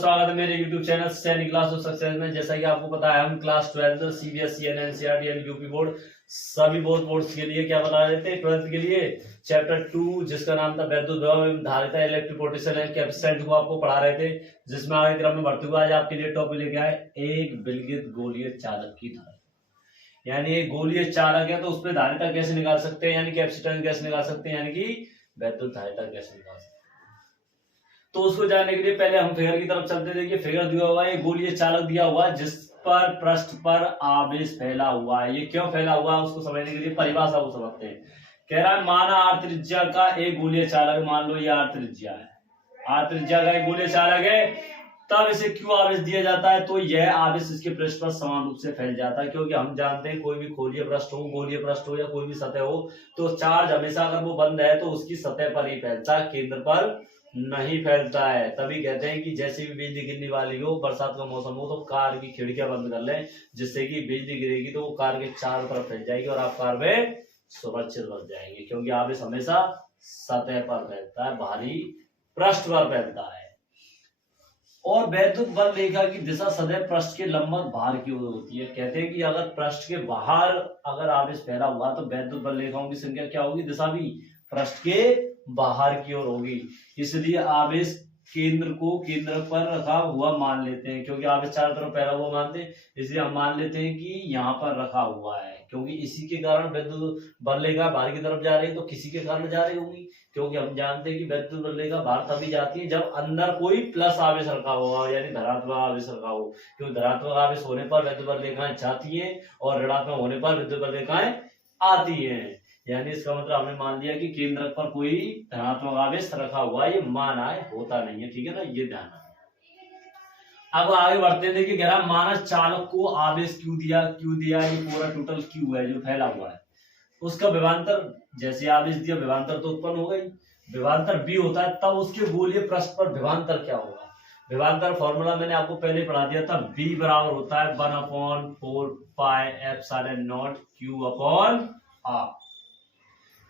स्वागत है मेरे YouTube चैनल सैनिक क्लास ऑफ सक्सेस में। जैसा कि आपको पता है हम class 12 CBSE and NCERT and UP board सभी बोर्ड्स के लिए क्या बता रहे थे। 12th के लिए चैप्टर 2 जिसका नाम था वैद्युत विभव एवं धारिता इलेक्ट्रिक पोटेंशियल एंड कैपेसिटेंस को आपको पढ़ा रहे थे, जिसमें आगे क्रम में बढ़ते हुए आज आपके लिए टॉपिक लेके आए एक विलगित गोलीय चालक की धारिता। यानी एक गोलीय चालक है तो उसमें धारिता कैसे निकाल सकते हैं, यानी कैपेसिटेंस कैसे निकाल सकते हैं, यानी कि वैद्युत धारिता कैसे निकाल सकते हैं। तो उसको जानने के लिए पहले हम फिगर की तरफ चलते। देखिए फिगर दिया हुआ है, गोलीय चालक दिया हुआ है जिस पर पृष्ठ पर आवेश फैला हुआ है। ये क्यों फैला हुआ है उसको समझने के लिए परिभाषा को समझते हैं। कह रहा है माना आर त्रिज्या का एक गोलीय चालक, मान लो ये आर त्रिज्या है, आर त्रिज्या का एक गोलीय चालक है, तब इसे क्यों आवेश दिया जाता है तो यह आवेश इसके पृष्ठ पर समान रूप से फैल जाता है। क्योंकि हम जानते हैं कोई भी गोलीय पृष्ठ हो, गोलीय पृष्ठ हो या कोई भी सतह हो तो चार्ज हमेशा अगर वो बंद है तो उसकी सतह पर ही फैलता है, केंद्र पर नहीं फैलता है। तभी कहते हैं कि जैसे भी बिजली गिरने वाली हो, बरसात का मौसम हो, तो कार की खिड़कियां बंद कर लें, जिससे कि बिजली गिरेगी तो वो कार के चारों तरफ फैल जाएगी और आप कार में सुरक्षित बच जाएंगे। क्योंकि आवेश हमेशा सतह पर फैलता है, बाहरी पृष्ठ पर फैलता है। और वैद्युत बल रेखा की दिशा सदैव पृष्ठ के लंबवत बाहर की ओर होती है। कहते हैं कि अगर पृष्ठ के बाहर अगर आवेश फैला हुआ तो वैद्युत बल रेखाओं की संख्या क्या होगी, दिशा भी पृष्ठ के बाहर की ओर होगी। इसलिए आवेश केंद्र को केंद्र पर रखा हुआ मान लेते हैं, क्योंकि आवेश चारों तरफ फैला हुआ मानते हैं, इसलिए हम मान लेते हैं कि यहाँ पर रखा हुआ है। क्योंकि इसी के कारण वैद्युत बल रेखा बाहर की तरफ जा रही है, तो किसी के कारण जा रही होगी। क्योंकि हम जानते हैं कि वैद्युत बल रेखा बाहर तभी जाती है जब अंदर कोई प्लस आवेश रखा हुआ, यानी धनात्मक आवेश रखा हो। क्योंकि धनात्मक आवेश होने पर वैद्युत बल रेखाएं जाती है और ऋणात्मक होने पर विद्युत बल रेखाएं आती है। यानी इसका मतलब हमने मान लिया कि केंद्र पर कोई धनात्मक आवेश रखा हुआ है, ये माना है, होता नहीं है। ठीक है ना, ये ध्यान रखना। अब आगे बढ़ते हैं। देखिए कह रहा मानस चालक को आवेश क्यों दिया, ये पूरा टोटल क्यू है जो फैला हुआ है, उसका विभवांतर जैसे आवेश दिया विभवांतर तो उत्पन्न हो गई, विभवांतर बी होता है, तब उसके गोलीय पृष्ठ पर विभवांतर क्या होगा। विभवांतर फॉर्मूला मैंने आपको पहले पढ़ा दिया था, बी बराबर होता है 1/4 pi epsilon naught q upon r.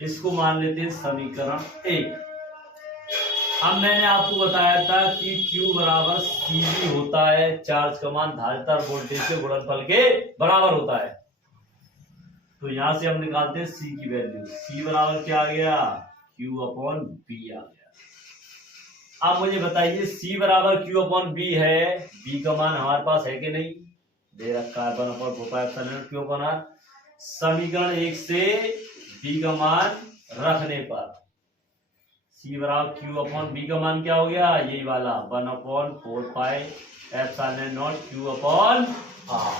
इसको मान लेते हैं समीकरण 1। अब मैंने आपको बताया था कि Q बराबर CV होता है, चार्ज का मान धारिता और वोल्टेज के गुणनफल के बराबर होता है। तो यहां से हम निकालते हैं C की वैल्यू। C बराबर क्या आ गया, Q अपॉन B आ गया। अब मुझे बताइए C बराबर Q अपॉन B है, B का मान हमारे पास है कि नहीं, दे रखा है 1/4 Q अपॉन R। समीकरण 1 से B का मान रखने पर C बराबर Q अपॉन B का मान क्या हो गया, यही वाला 1/4 pi epsilon not Q upon R।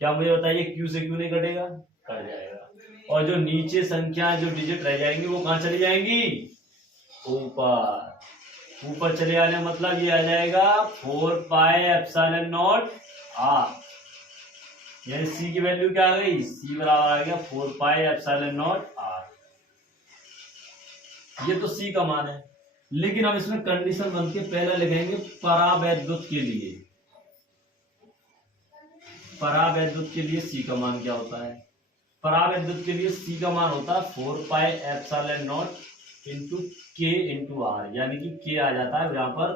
क्या मुझे बताइए Q से Q नहीं कटेगा, कट जाएगा। और जो नीचे संख्या जो डिजिट रह जाएंगी वो कहां चली जाएंगी, ऊपर चले आने मतलब ये आ जाएगा 4 पाई एप्सिलॉन नॉट R। यानी C की वैल्यू क्या आ गई, C बराबर आ गया 4 पाई एप्सिलॉन नॉट R। ये तो C का मान है, लेकिन अब इसमें कंडीशन बनती है, पहले लिखेंगे परावैद्युत के लिए। परावैद्युत के लिए C का मान क्या होता है, परावैद्युत के लिए C का मान होता है 4 पाई epsilon not into K into R। यानी कि K आ जाता है यहाँ पर,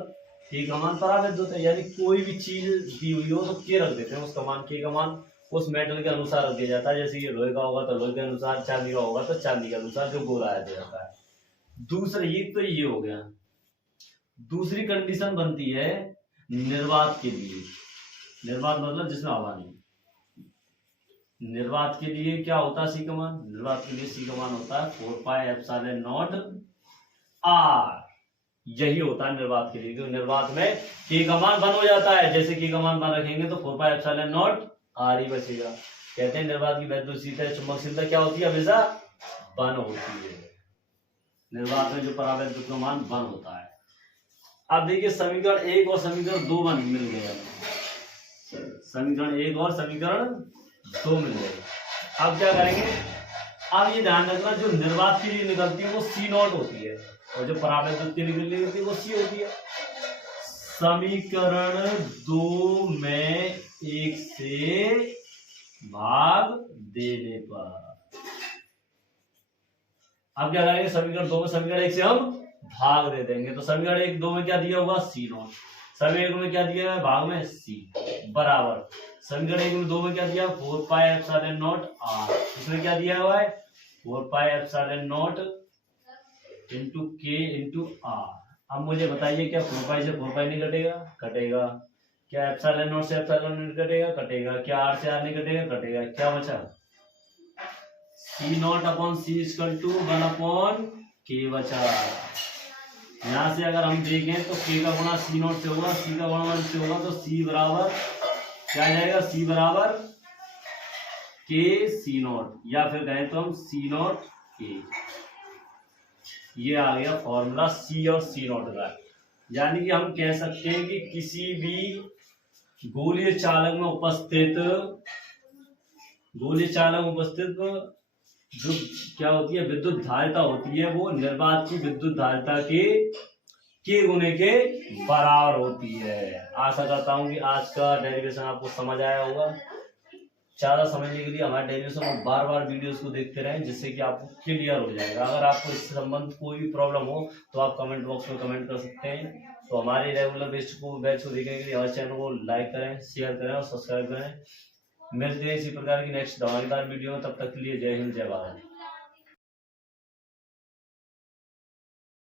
K का मान परावैद्युत है, यानी कोई भी चीज दी हुई हो तो K रख देते हैं, उसका मान K का मान उस मेटल के अनुसार रख दिया जाता है। जैसे ये लोहे का होगा तो लोहे के अनुसार, चांदी का होगा तो चांदी के अनुसार जो गोला दिया जाता है। दूसरा ये तो ये हो गया। दूसरी कंडीशन बनती है निर्वात के लिए। निर्वात मतलब जिसमें हवा नहीं, निर्वात के लिए क्या होता है C का मान, निर्वात के लिए C का मान होता है 4 पाई एप्सिलॉन नॉट R। यही होता है निर्वात के लिए, क्योंकि निर्वात में K का मान 1 हो जाता है। जैसे K का मान 1 रखेंगे तो 4 पाई एप्सिलॉन नॉट R ही बचेगा। कहते हैं निर्वात की वैद्युतशीलता चुंबकशीलता क्या होती है, हमेशा 1 होती है। निर्वात में जो परावैद्युत का मान 1 होता है। अब देखिए समीकरण 1 और समीकरण 2 मिल गया, समीकरण 1 और समीकरण 2 मिल गए। अब क्या करेंगे, अब ये ध्यान रखना जो निर्वात के लिए निकलती है वो C नॉट होती है और जो परावैद्युत के लिए निकलती है वो C होती है। समीकरण 2 में 1 से भाग देने पर अब क्या करेंगे, समीकरण 2 में समीकरण 1 से हम भाग दे देंगे, तो समीकरण 1 2 में क्या दिया होगा, C नॉट। समीकरण 1 में क्या दिया है, भाग में c बराबर समीकरण 1 में 2 में क्या दिया, 4 पाई एप्सिलॉन नॉट r। इसमें क्या दिया हुआ है, 4 पाई epsilon not into k into r। अब मुझे बताइए क्या 4 पाई से 4 पाई नहीं कटेगा, कटेगा। क्या एप्सिलॉन नॉट से एप्सिलॉन नॉट कटेगा, कटेगा। क्या r से r नहीं कटेगा, कटेगा। क्या बचा, c not upon c equal to 1 upon k बचा। यहाँ से अगर हम देखें तो k का गुणा c नॉट से होगा, c का गुणा 1 से होगा, तो c बराबर क्या आ जाएगा, c बराबर k c नॉट, या फिर कहें तो हम c नॉट k। ये आ गया फॉर्मूला c और c नॉट का। यानी कि हम कह सकते हैं कि किसी भी गोलीय चालक में उपस्थित जो क्या होती है, विद्युत धारिता होती है, वो निर्वात की विद्युत धारिता के गुणे के बराबर होती है। आशा करता हूं कि आज का डेरिवेशन आपको समझ आया होगा। ज्यादा समझने के लिए हमारे डेरिवेशन को बार बार वीडियोस को देखते रहें, जिससे कि आपको क्लियर हो जाएगा। अगर आपको इससे संबंध कोई भी प्रॉब्लम हो तो आप कमेंट बॉक्स में कमेंट कर सकते हैं। तो हमारे रेगुलर बैच को देखने के लिए हमारे चैनल को लाइक करें, शेयर करें और सब्सक्राइब करें। मिलते हैं इसी प्रकार की नेक्स्ट धमाकेदार वीडियो में। तब तक के लिए जय हिंद, जय भारत।